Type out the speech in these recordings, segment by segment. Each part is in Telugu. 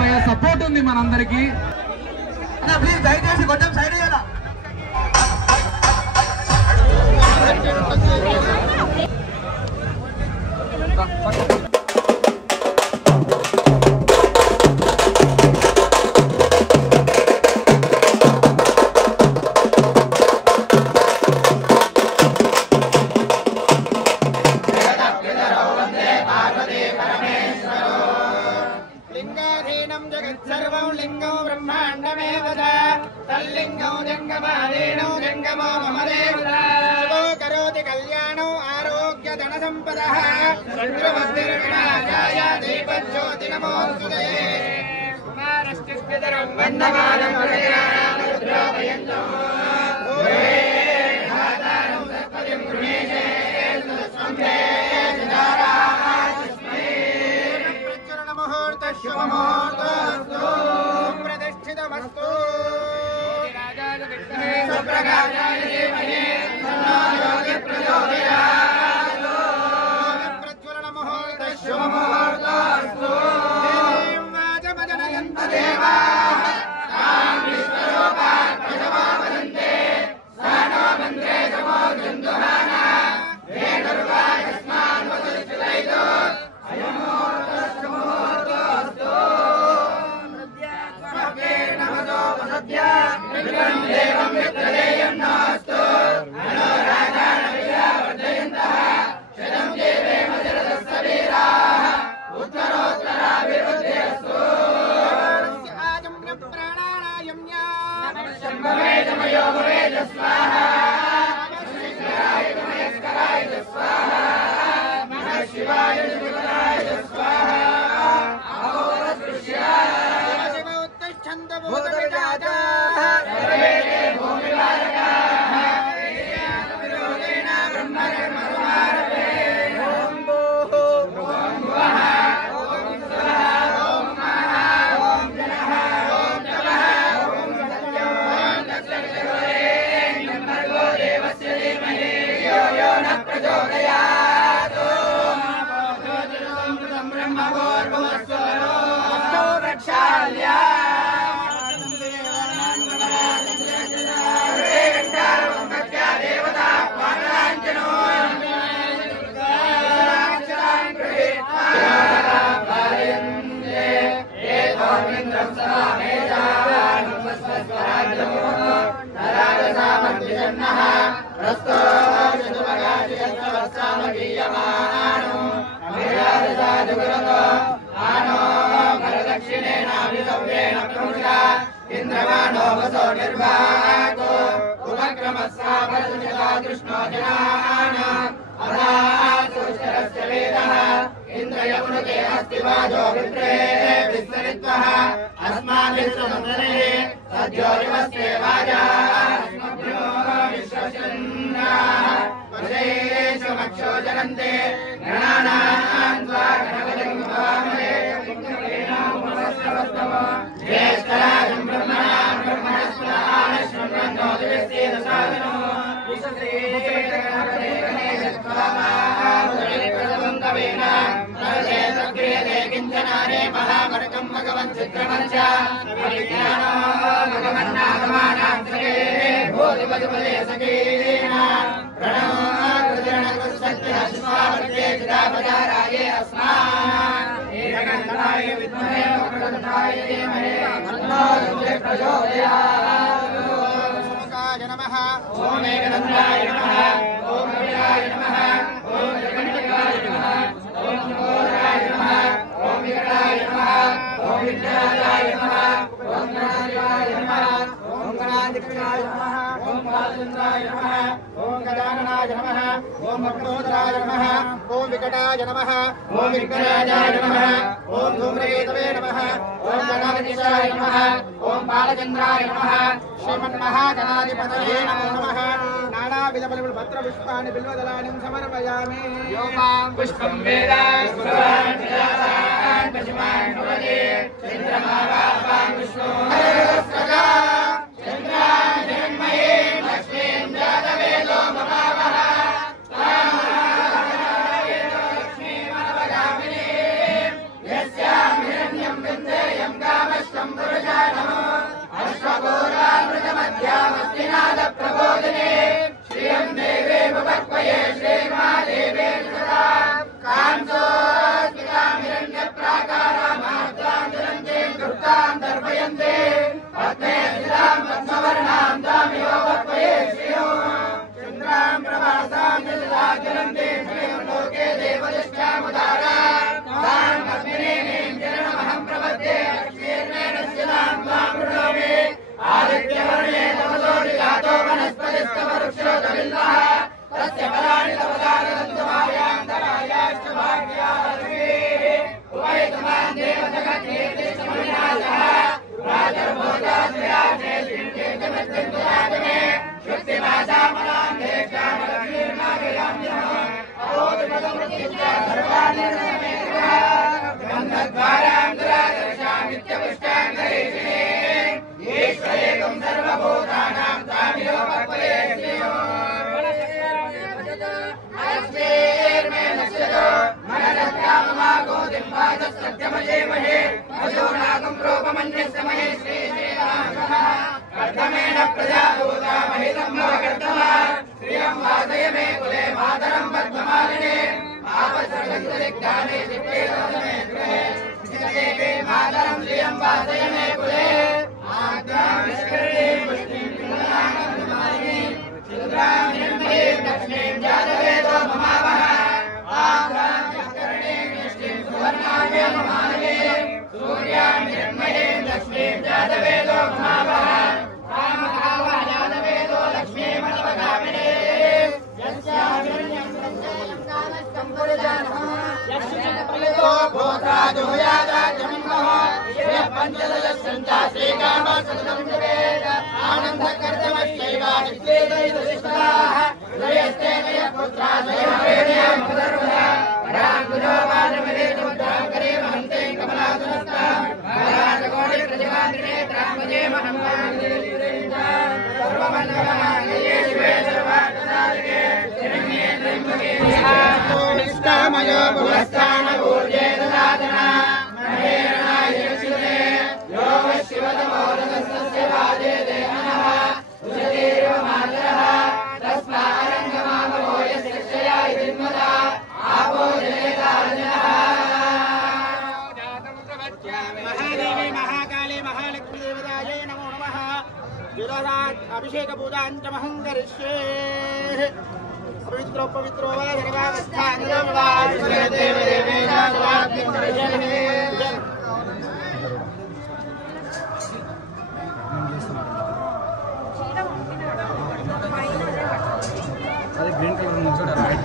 భయ సపోర్ట్ ఉంది మనందరికి. ప్లీజ్ దయచేసి కొంచెం సైడ్ అయ్యాలా. లింగాధీనం జగత్సర్వం లింగం బ్రహ్మాండమేవ తల్లింగం జంగమాదేనో జంగమో మమ దేవత శుభో కరోతి కళ్యాణం ఆరోగ్య ధన సంపదః సంద్రమద్దిర్వినాశాయ దీపజ్యోతి నమోస్తుతే కుమారశ్చిత్పితరం వందమానం ప్రజానాం రుద్రోభయంతో ధాతారం సత్పతిం గృహేషే స్వంతే శుభముహూర్తస్తు ప్రతిష్ఠితమస్తు ప్రకాశాయ ధీమహి తన్నో యోగి ప్రచోదయాత్ ప్రజ్వలన ముహూర్త శుభముహూర్తస్తు వాచమజనయంత దేవాః తాం విశ్వరూపాః ప్రథమో వదంతే సానో మంత్రే సమో గంధుహానా వేదర్వా యస్మాన్ వదతిలైదో దేవం మిత్రదేయం నాస్తు అనోరాగాణ విద్యావర్ధయంతః శతం జీవేమ శరదస్తవీరాः ఉత్తరోత్తరాభివృద్ధిరస్తు ఆజమ్య ప్రాణాయామ్యా శంభవే జమయో భవే స్వాహా శివాయ నమస్కారాయ స్వాహా నమః శివాయ శివాయ స్వాహా అహోర దృశ్యాయ శివ ఉత్తిష్ఠంత భూతవిజాతా ఇంద్రమానో వసో నిర్వాహకో ఉపక్రమస్సాభరసుజతా కృష్ణో జనాన అదాసుశ్చరస్య వేదః ఇంద్రయమునుతే అస్తి వాజో విప్రే విస్తరిత్వః అస్మాభిः సముద్రే సజ్జోరివస్తే వాజా అస్మభ్యో విశ్వచంద్రాः వదేశమక్షో జగన్తే గణానాం త్వా గణపతిం భవామహే జ్యేష్ఠరాజం బ్రహ్మణాం బ్రహ్మణస్పదాన శృణ్వన్నో దివ్యసేన సాధనో విశ్వశ్రీగణపతే గణేశత్వామాహృదయం కవేన సర్వే సక్రియతే కించనానే మహామరకం భగవన్ చిత్రమంచ అవిజ్ఞానో భగవన్నాగమానాంతరే భూతిపతిపదే సకీన ప్రణో కృతరణకృతసత్యహస్వావర్తే చిదాపదారాయే అస్మాన్ ఏకగంధాయ విద్మహే వక్రతుండాయ ధీమహి తన్నో రుద్రః ప్రచోదయాత్. ఓంకాయ నమః. ఓం ఏకదంతాయ నమః. ఓం కపిలాయ నమః. ఓం జగన్నికాయ నమః. ఓం ఘోరాయ నమః. ఓం వికటాయ నమః. ఓం విఘ్నరాజాయ నమః. ఓం గణాధిపాయ నమః. ఓం గణాధిపతయే నమః. ఓం బాలచంద్రాయ నమః. ఓం గజాననాయ నమః. ఓం భక్తోదరాయ నమః. ఓం వికటాయ నమః. ఓం విఘ్నరాజాయ నమః. ఓం ధూమ్రకేతవే నమః. ఓం గణాధిపతయే నమః. ఓం బాలచంద్రాయ నమః. శ్రీమన్మహాగణాధిపతయే నమో నమః. నానావిధ పుష్పాన్ని బిల్వదళాన్ని సమర్పయామి. పుష్పం వేద పశుమాన్ భవతి చంద్రమావాపాం విష్ణు చంద్రాన్ జన్మయే లక్ష్మీం జాతవేదో మమావహ లక్ష్మీమనవగామినీ యస్యాం హిరణ్యం విందేయం గా मध्यामस्तिनाद प्रबोधने श्रियं देवे भवक्वये श्रीमादेवे सदा कांसो स्मितामिरण्यप्राकारामाद्राञ्जलन्ते दुर्गां दर्पयन्ते पद्मे स्थितां पद्मवर्णां तामियो वक्वये श्रियो चन्द्रां प्रभासां जलदाचलन्ते श्रियं लोके देवदश्चामुदारा तां पद्मिनीं जननमहं प्रपद्ये लक्ष्मीर्मेणस्यतां त्वां प्रणोमि आदित्यवर्णे तमसोऽधिजातो वनस्पतिस्तववृक्षोदविल्लः तस्य फलानि तवदानन्दमायान्तरायाश्च भाग्यालक्ष्मीः उभयतमां देवजगत्कीर्तिश्चमनिनाशः राजर्भोजाश्रयाचे श्रीकेतमित्यन्तराजमे शुक्तिमासामनां देशामलक्ष्मीर्नागयाम्यः अरोधिपदमृत्युश्च सर्वानिर्णयमेकः गन्धद्वारां दुरादर्शामित्यपुष्टां करिष्ये ईश्वरेकं सर्वभूतानां तामियो वक्वये श्रियो अस्मेर्मे नश्यतो मनरत्याममागोदिं वाचस्सत्यमजेमहे अजोनागं रूपमन्यस्महे श्रीशेनाशः कर्तमेन प्रजाभूता महितं भवकर्तमा श्रियं वासय मे कुले मातरं पद्ममालिने आपसर्गन्तरिज्ञाने चित्ते दोषमे गृहे देवे मातरं श्रियं वासय मे कुले आद्यां विष्कर्णे पुष्टिं पिङ्गलानन्दमालिने चिन्द्रां निर्मये लक्ष्मीं जातवेदो ममावः आद्यां विष्कर्णे पुष्टिं सुवर्णाय ममालिने सूर्यां निर्मये लक्ष्मीं जातवेदो ममावः रामभावः जातवेदो लक्ष्मीमनवगामिने यस्याभिर्ण्यं प्रत्ययं कामस्तं पुरजानः यस्यप्रियो भूताजोयादाजमिन्मः श्रेयपञ्चदशसञ्चा श्रीकामसततं जवेद आनन्दकर्तमश्चैवानित्येतैतदिष्टाः हृदयस्तेन यत्पुत्रा स्वयंवेदयमधर्वः पराङ्कुजो वादमवेदमुद्रां करे महन्ते कमलासनस्तां महाराजकोटिप्रतिभान्त्रिणे त्राम्बजे महम्माङ्गे सर्वमङ्गलमाङ्गल्ये शिवे सर्वार्थसाधिके शरण्ये त्र्यम्बके निष्कामयो भुवस्तानपूर्जे ददातना महेरणाय शिवे यो शिवतमो रथस्य वाजे देवनः उषतीर्व मातरः तस्मारङ्गमामो यस्य क्षया इतिन्वदा आपो जनेतारजनः महादेवी महाकाली महालक्ष्मी देवतायै नमो नमः विरोधात् अभिषेक पूजाञ्चमहं करिष्ये पवित्रो पवित्रो वा धर्मावस्थानो वा देवदेवेन स्वाग्निं करिष्ये అది గ్రీన్ కలర్ ఉంది చూడ రైట్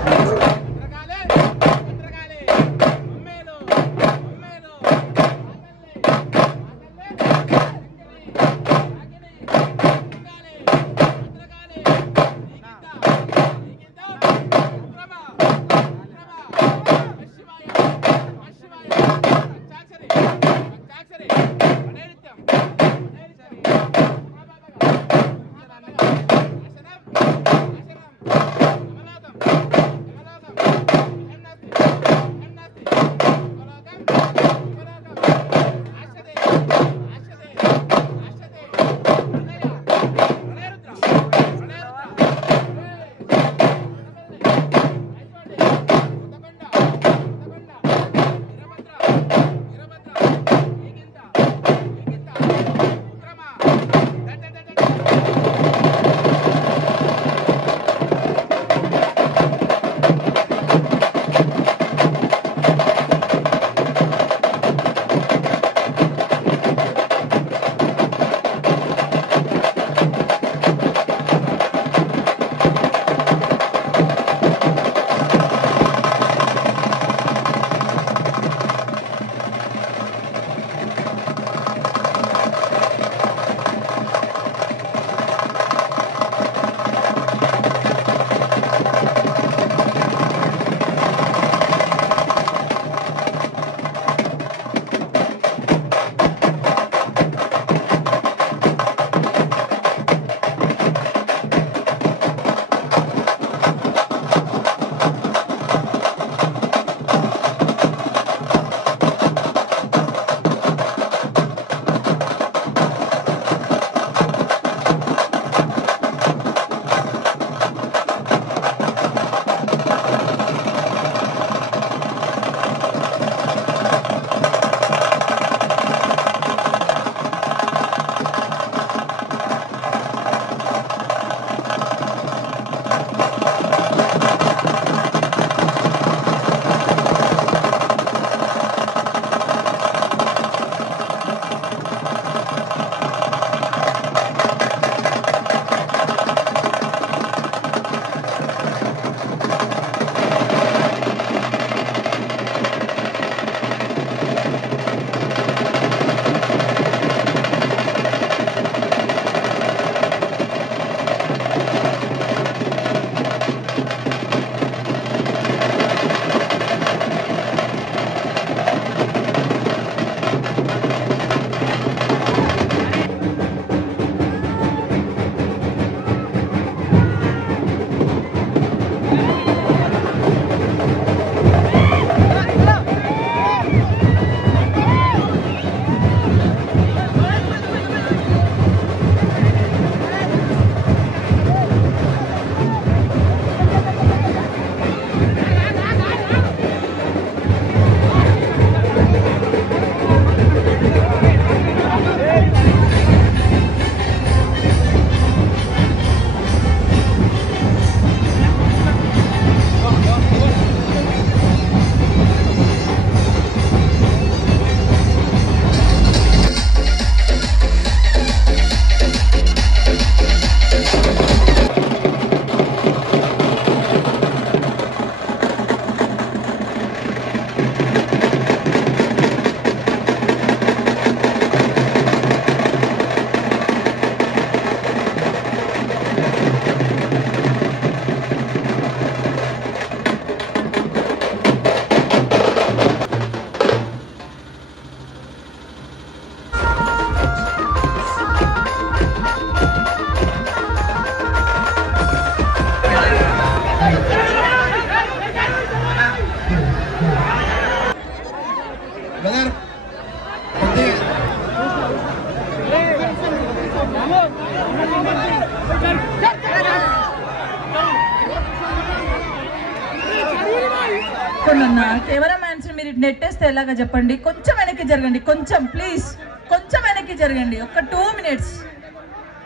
అన్న కెమెరా మ్యాన్స్ మీరు నెట్టేస్తే ఎలాగా చెప్పండి. కొంచెం వెనక్కి జరగండి, కొంచెం ప్లీజ్, కొంచెం వెనక్కి జరగండి. ఒక 2 minutes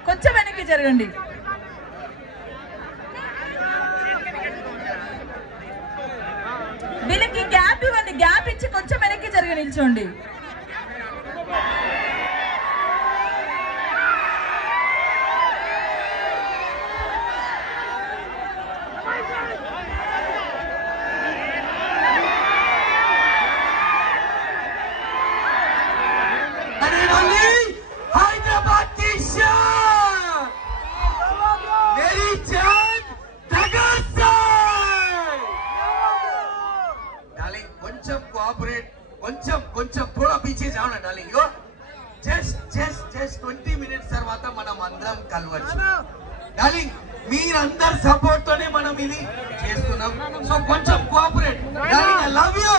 కొంచెం వెనక్కి జరగండి. వీళ్ళకి గ్యాప్ ఇవ్వండి, గ్యాప్ ఇచ్చి కొంచెం వెనక్కి జరిగి నిల్చోండి. కొంచెం थोड़ा पीछे जाओ ना डार्लिंग. यो just 20 minutes తర్వాత మనం అందరం కలవచ్చు డార్లింగ్. మీరందర్ సపోర్ట్ తోనే మనం ఇది చేస్తున్నాం. సో కొంచెం cooperate darling. I love you.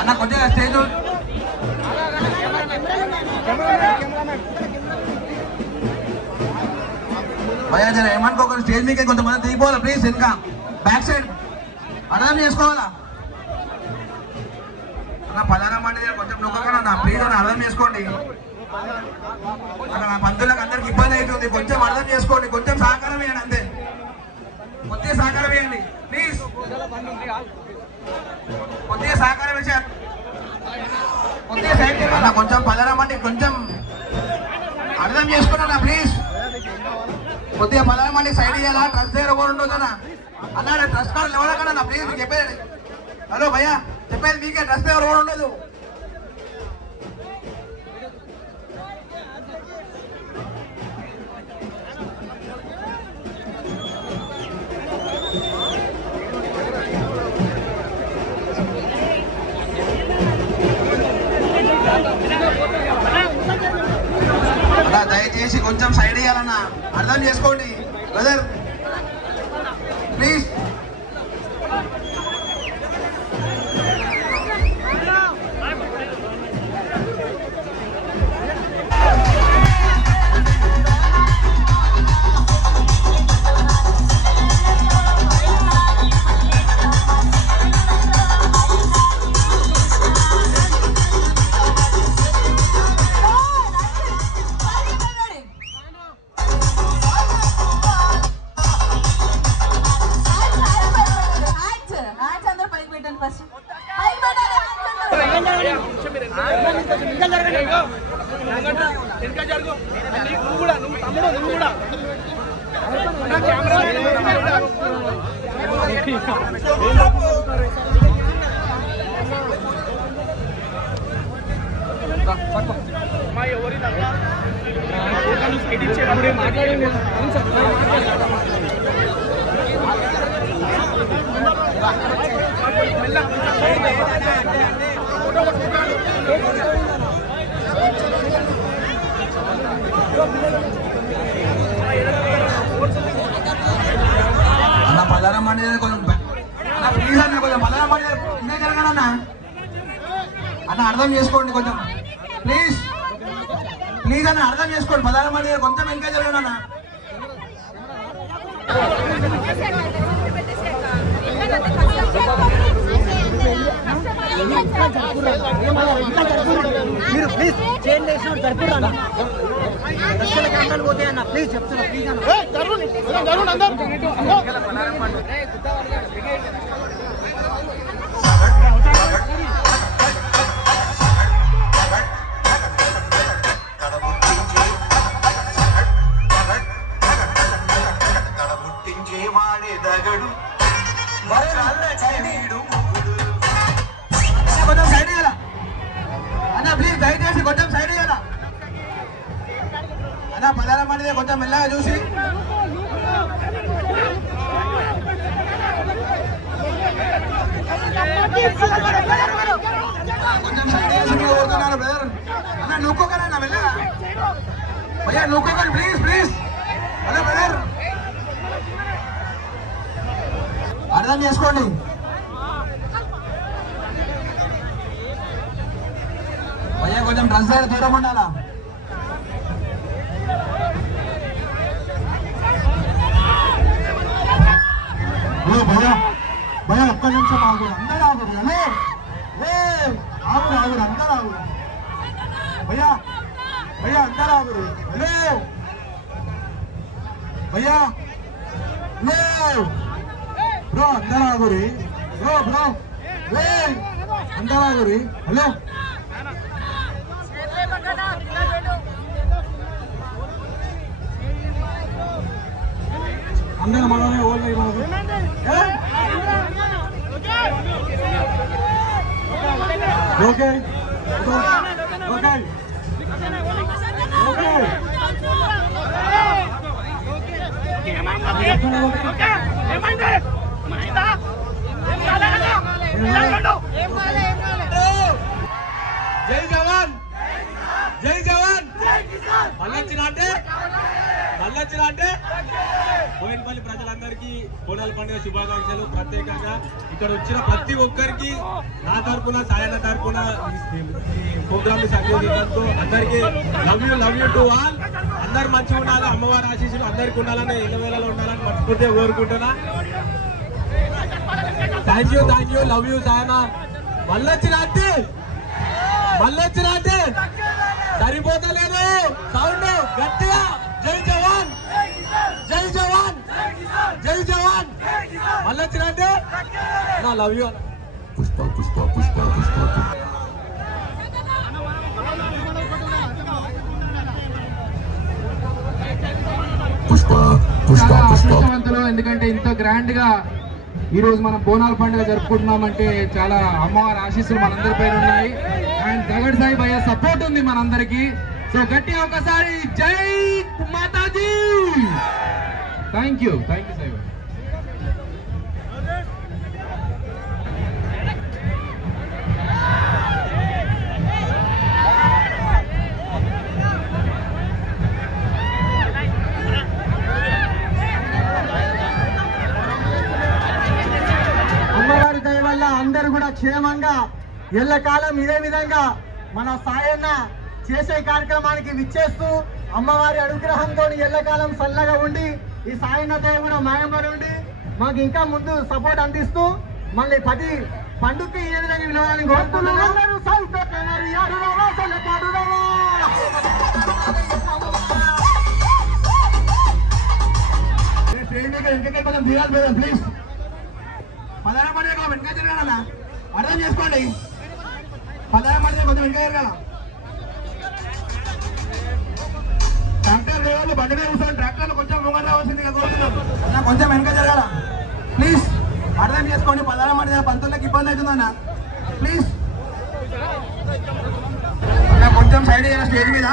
అన్న కొద్దిగా స్టేజ్ భయ జర ఏమనుకోకుండా స్టేజ్ మీకే కొంతమంది దిగిపోవాలి ప్లీజ్. ఇంకా బ్యాక్ సైడ్ అర్థం చేసుకోవాలా అన్న. పలానా మంది కొంచెం నొక్కగా అన్న ప్లీజ్ అన్న అర్థం చేసుకోండి. అక్కడ నా పంతులకు అందరికి ఇబ్బంది అవుతుంది. కొంచెం అర్థం చేసుకోండి, కొంచెం సహకారం వేయండి అంతే. కొద్దిగా సహకారం వేయండి ప్లీజ్, కొద్దిగా సహకారం వేసారు. కొద్దిగా సైడ్ అన్న కొంచెం పదనమండి, కొంచెం అర్థం చేసుకున్నా ప్లీజ్. కొద్దిగా పదనమండి సైడ్ ఇవ్వాలా. ట్రస్ట్ దగ్గర కూడా ఉండదు అన్నాడు. ట్రస్ట్ కార్డు ఎవరన్నా ప్లీజ్ చెప్పేది. హలో భయ్యా చెప్పేది మీకే, ట్రస్ట్ దగ్గర కూడా ఉండదు. దయచేసి కొంచెం సైడ్ ఇవ్వాలన్నా అర్థం చేసుకోండి బ్రదర్ ప్లీజ్. అన్న పలారం మండి కొంచెం ప్లీజ్ అన్న, కొంచెం పలారం మండి ఇంకా జరగనన్నా అన్న అర్థం చేసుకోండి కొంచెం ప్లీజ్. ప్లీజ్ అన్న అర్థం చేసుకోండి. పలారం మండి కొంచెం ఇంకా జరగనన్నా. మీరు ప్లీజ్ చేంజ్ చేసిన జరుపురా దర్శన క్యాంపులు పోతే అన్న ప్లీజ్ చెప్తున్నా ప్లీజ్ అన్న కొంచెం సైడ్ ఇయ్యాలా అన్న ప్లీజ్, దయచేసి కొంచెం సైడ్ ఇయ్యాలా అన్న. పలారం మంది కొంచెం మెల్లగా చూసి Happy కొంచెం సైడ్ చేసి కోరుతున్నాను బ్రదర్. అన్న నూక్కోకరా వెళ్ళగా భయ్యా, నూక్కోకండి ప్లీజ్ ప్లీజ్. అదే బ్రదర్ అర్థం చేసుకోండి. భయ్యా కొంచెం డ్రెస్ దగ్గర దూరం ఉండాలా. భయ్యా భయ్యా ఒక్క నిమిషం ఆగురు, అందరూ ఆగురు. హలో ఆగురు ఆగురు, అందరూ ఆగురు. భయ్యా భయ్యా అందరూ ఆగురు. హలో భయ్యా హలో బ్రో, అందరూ ఆగురి బ్రో బ్రో, అందరూ ఆగురి. హలో అందరూ మనమే ఓల్డ్ ఓకే ఓకే జై జవాన్ జై జవాన్. మళ్ళొచ్చినా అంటే బోయినపల్లి ప్రజలందరికీ బోనాల పండుగ శుభాకాంక్షలు. ప్రత్యేకంగా ఇక్కడ వచ్చిన ప్రతి ఒక్కరికి నా తరఫున, సాయన్న తరఫున ప్రోగ్రామ్ సంయోజించడంతో అందరికీ లవ్ యూ టు ఆల్. అందరు మంచిగా ఉండాలి, అమ్మవారి ఆశీస్సులు అందరికీ ఉండాలని, ఇళ్ళ వేళలో ఉండాలని మనస్ఫూర్తిగా కోరుకుంటున్నా. Thank you love you Sayanna. మళ్ళొచ్చినా అంటే సరిపోతలేదు సౌండ్ గట్టిగా. జై జవాన్ జై జవాన్ జై జవాన్. మళ్ళొచ్చినా అంటే నా లవ్ యూ. పుష్ప పుష్ప పుష్ప పుష్ప పుష్ప పుష్ప పుష్పవంతులు. ఎందుకంటే ఇంత గ్రాండ్ గా ఈ రోజు మనం బోనాల పండుగ జరుపుకుంటున్నామంటే చాలా అమ్మవారి ఆశీస్సులు మనందరి పైన ఉన్నాయి. అండ్ దగడ్ సాయి భయ్య సపోర్ట్ ఉంది మనందరికి. సో గట్టిగా ఒకసారి జై మాతాజీ. థ్యాంక్ యూ సాయి భయ్య. అమ్మవారి దయ వల్ల అందరూ కూడా క్షేమంగా ఎల్లకాలం ఇదే విధంగా మన సాయన్న చేసే కార్యక్రమానికి విచ్చేస్తూ అమ్మవారి అనుగ్రహంతో ఎల్లకాలం చల్లగా ఉండి ఈ సాయన్న దయ కూడా మాయమ్మడి ఉండి మాకు ఇంకా ముందు సపోర్ట్ అందిస్తూ మళ్ళీ 10 పండుగకి ఏ విధంగా విలువలని కోరుతున్నాను. ప్లీజ్ పదహారు వెనక జరగాల, అర్థం చేసుకోండి. 16 కొంచెం వెనక జరగాల. ట్రాక్టర్ డ్రైవర్లు బండి మీద కూర్చొని ట్రాక్టర్లు కొంచెం ముంగట రావాల్సిందిగా కోరుతున్నాం. కొంచెం వెనక జరగాల ప్లీజ్, అర్థం చేసుకోండి. 16 పంతులకి ఇబ్బంది అవుతుందన్న ప్లీజ్. కొంచెం సైడ్ చేయాలి స్టేజ్ మీద.